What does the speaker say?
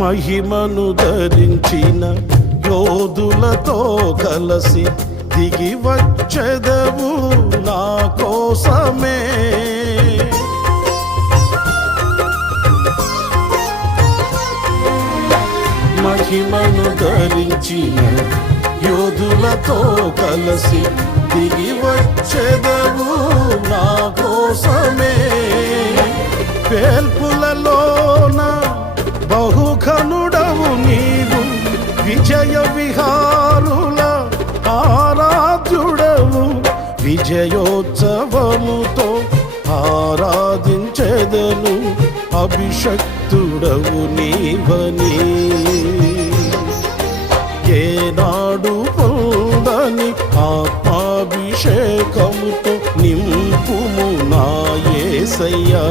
మహిమను ధరించిన యోధులతో కలసి దిగి వచ్చెదవు నా కోసమే. మహిమను ధరించిన యోధులతో కలసి దిగి వచ్చెదవు నా కోసమే. వేల్పులలోన బహుఘనుడవు నీవు, విజయ విహారుల ఆరాధ్యుడవు. విజయోత్సవముతో ఆరాధించెదను, అభిషక్తుడవు నీవని. ఏనాడు పొందని ఆత్మాభిషేకముతో నింపుము నా యేసయ్యా.